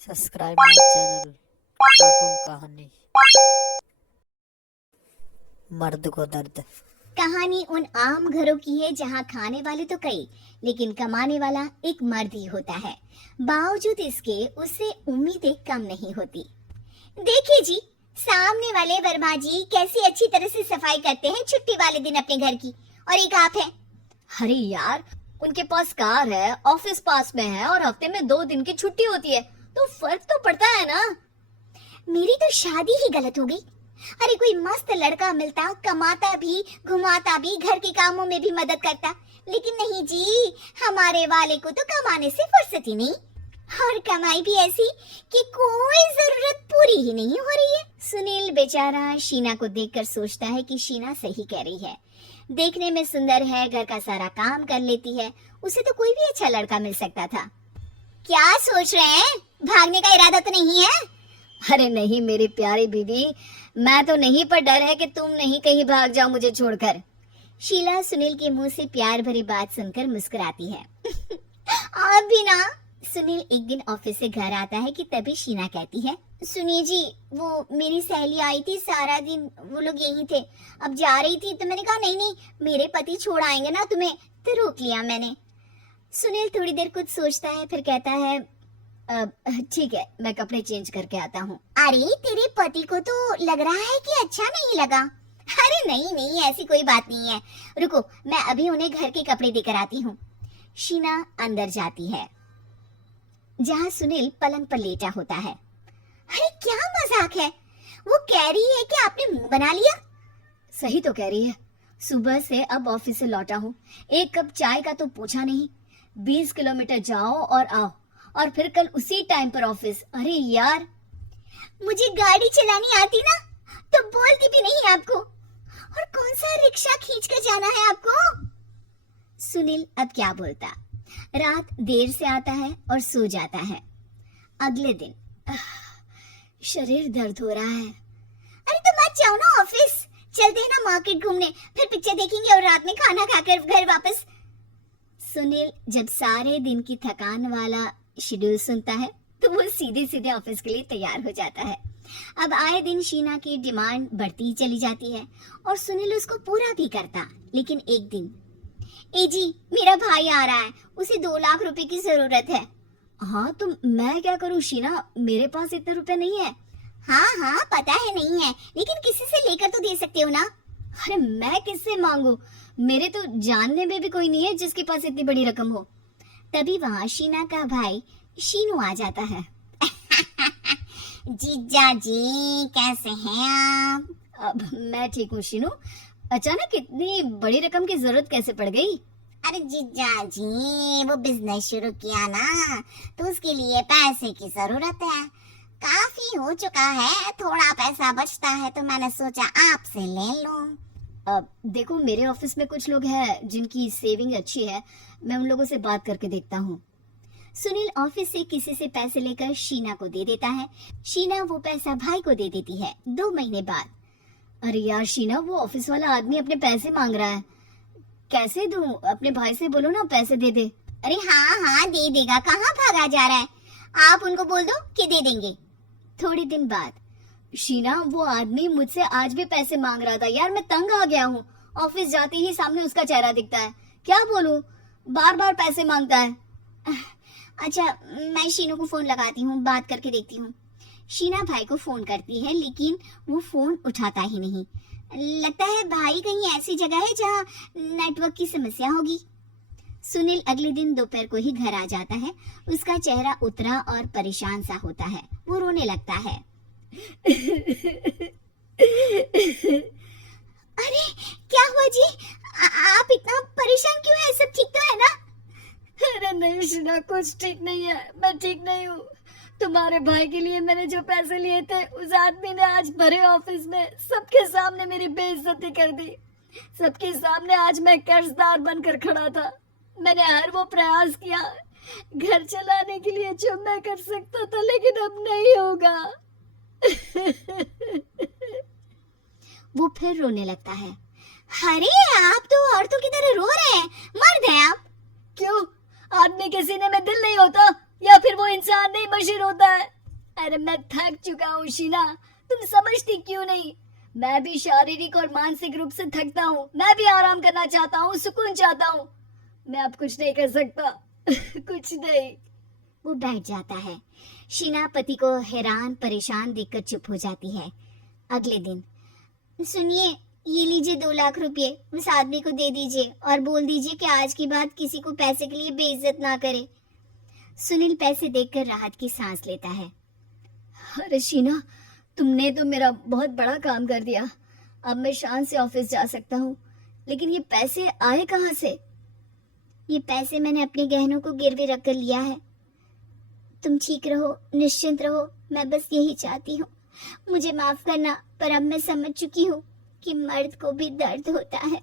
Subscribe my channel cartoon कहानी। मर्द को दर्द। कहानी उन आम घरों की है जहाँ खाने वाले तो कई लेकिन कमाने वाला एक मर्द ही होता है। बावजूद इसके उससे उम्मीदें कम नहीं होती। देखिए जी, सामने वाले वर्मा जी कैसी अच्छी तरह से सफाई करते हैं छुट्टी वाले दिन अपने घर की, और एक आप है। अरे यार, उनके पास कार है, ऑफिस पास में है और हफ्ते में 2 दिन की छुट्टी होती है, तो फर्क तो पड़ता है ना। मेरी तो शादी ही गलत हो गई। अरे कोई मस्त लड़का मिलता, कमाता भी, घुमाता भी, घर के कामों में भी मदद करता, लेकिन नहीं जी, हमारे वाले को तो कमाने से फुर्सत ही नहीं, और कमाई भी ऐसी कि कोई जरूरत पूरी ही नहीं हो रही है। सुनील बेचारा शीना को देखकर सोचता है कि शीना सही कह रही है। देखने में सुंदर है, घर का सारा काम कर लेती है, उसे तो कोई भी अच्छा लड़का मिल सकता था। क्या सोच रहे हैं? भागने का इरादा तो नहीं है? अरे नहीं मेरी प्यारी बीवी, मैं तो नहीं, पर डर है कि तुम नहीं कहीं भाग जाओ मुझे छोड़कर। शीला सुनील के मुंह से प्यार भरी बात सुनकर मुस्कुराती है। आप भी ना। सुनील एक दिन ऑफिस से घर आता है कि तभी शीना कहती है, सुनिए जी, वो मेरी सहेली आई थी, सारा दिन वो लोग यहीं थे, अब जा रही थी तो मैंने कहा नहीं नहीं, मेरे पति छोड़ आएंगे ना तुम्हें, तो रोक लिया मैंने। सुनील थोड़ी देर कुछ सोचता है, फिर कहता है, ठीक है, मैं कपड़े चेंज करके आता हूँ। अरे तेरे पति को तो लग रहा है कि अच्छा नहीं लगा। अरे नहीं नहीं, ऐसी कोई बात नहीं है, रुको मैं अभी उन्हें घर के कपड़े देकर आती हूँ। शीना अंदर जाती है जहाँ सुनील पलंग पर लेटा होता है। अरे क्या मजाक है, वो कह रही है कि आपने मुंह बना लिया। सही तो कह रही है, सुबह से अब ऑफिस से लौटा हूँ, एक कप चाय का तो पूछा नहीं, 20 किलोमीटर जाओ और आओ, और फिर कल उसी टाइम पर ऑफिस। अरे यार, मुझे गाड़ी चलानी आती ना तो बोलती भी नहीं आपको, और कौन सा रिक्शा खींच कर जाना है आपको। सुनील अब क्या बोलता। रात देर से आता है और सो जाता है। अगले दिन शरीर दर्द हो रहा है। अरे तो मत जाओ ना ऑफिस, चलते हैं ना मार्केट घूमने, फिर पिक्चर देखेंगे और रात में खाना खाकर घर वापस। सुनील जब सारे दिन की थकान वाला शेड्यूल सुनता है तो वो सीधे सीधे ऑफिस के लिए तैयार हो जाता है। अब आए दिन शीना की डिमांड बढ़ती चली जाती है और सुनील उसको पूरा भी करता, लेकिन एक दिन, ए जी मेरा भाई आ रहा है, उसे 2 लाख रुपए की जरूरत है। हाँ तो मैं क्या करूँ शीना, मेरे पास इतने रुपए नहीं है। हाँ हाँ पता है नहीं है, लेकिन किसी से लेकर तो दे सकते हो ना। अरे मैं किससे मांगू, मेरे तो जानने में भी कोई नहीं है जिसके पास इतनी बड़ी रकम हो। तभी वहाँ शीना का भाई शीनू आ जाता है। जीजा जी कैसे हैं आप? अब मैं ठीक हूँ शीनू, अचानक इतनी बड़ी रकम की जरूरत कैसे पड़ गई? अरे जीजा जी, वो बिजनेस शुरू किया ना, तो उसके लिए पैसे की जरूरत है, काफी हो चुका है, थोड़ा पैसा बचता है तो मैंने सोचा आपसे ले लूं। अब देखो, मेरे ऑफिस में कुछ लोग हैं जिनकी सेविंग अच्छी है, मैं उन लोगों से बात करके देखता हूँ। सुनील ऑफिस से किसी से पैसे लेकर शीना को दे देता है। शीना वो पैसा भाई को दे देती है 2 महीने बाद। अरे यार शीना, वो ऑफिस वाला आदमी अपने पैसे मांग रहा है, कैसे दूं? अपने भाई से बोलो ना पैसे दे दे। अरे हाँ हाँ दे देगा, कहाँ भागा जा रहा है, आप उनको बोल दो कि दे देंगे। थोड़े दिन बाद, शीना वो आदमी मुझसे आज भी पैसे मांग रहा था यार, मैं तंग आ गया हूँ, ऑफिस जाते ही सामने उसका चेहरा दिखता है, क्या बोलूं, बार बार पैसे मांगता है। अच्छा मैं शीनू को फोन लगाती हूँ, बात करके देखती हूँ। शीना भाई को फोन करती है लेकिन वो फोन उठाता ही नहीं। लगता है भाई कहीं ऐसी जगह है जहाँ नेटवर्क की समस्या होगी। सुनील अगले दिन दोपहर को ही घर आ जाता है। उसका चेहरा उतरा और परेशान सा होता है, वो रोने लगता है। अरे क्या हुआ जी, आप इतना परेशान क्यों हैं? सब ठीक तो है ना? अरे नहीं शीना, कुछ ठीक नहीं है, मैं ठीक नहीं हूँ। तुम्हारे भाई के लिए मैंने जो पैसे लिए थे, उस आदमी ने आज भरे ऑफिस में सबके सामने मेरी बेइज्जती कर दी। सबके सामने आज मैं कर्जदार बनकर खड़ा था। मैंने हर वो प्रयास किया घर चलाने के लिए जो मैं कर सकता था, लेकिन अब नहीं होगा। वो फिर रोने लगता है। अरे आप तो औरतों की तरह रो रहे हैं, मर्द हैं आप। क्यों, आदमी के सीने में दिल नहीं होता? या फिर वो इंसान नहीं बशीर होता है? अरे मैं थक चुका हूँ शीना, तुम समझती क्यों नहीं? मैं भी शारीरिक और मानसिक रूप से थकता हूँ, मैं भी आराम करना चाहता हूँ, सुकून चाहता हूँ। मैं अब कुछ नहीं कर सकता। कुछ नहीं। वो बैठ जाता है। शीना पति को हैरान परेशान देखकर चुप हो जाती है। अगले दिन, सुनिए, ये लीजिए 2 लाख रुपए, उस आदमी को दे दीजिए और बोल दीजिए कि आज की बात किसी को पैसे के लिए बेइज्जत ना करे। सुनील पैसे देखकर राहत की सांस लेता है। अरे शीना, तुमने तो मेरा बहुत बड़ा काम कर दिया। अब मैं शान से ऑफिस जा सकता हूँ। लेकिन ये पैसे आए कहाँ से? ये पैसे मैंने अपने गहनों को गिरवी रख कर लिया है। तुम ठीक रहो, निश्चिंत रहो, मैं बस यही चाहती हूँ। मुझे माफ करना, पर अब मैं समझ चुकी हूँ कि मर्द को भी दर्द होता है।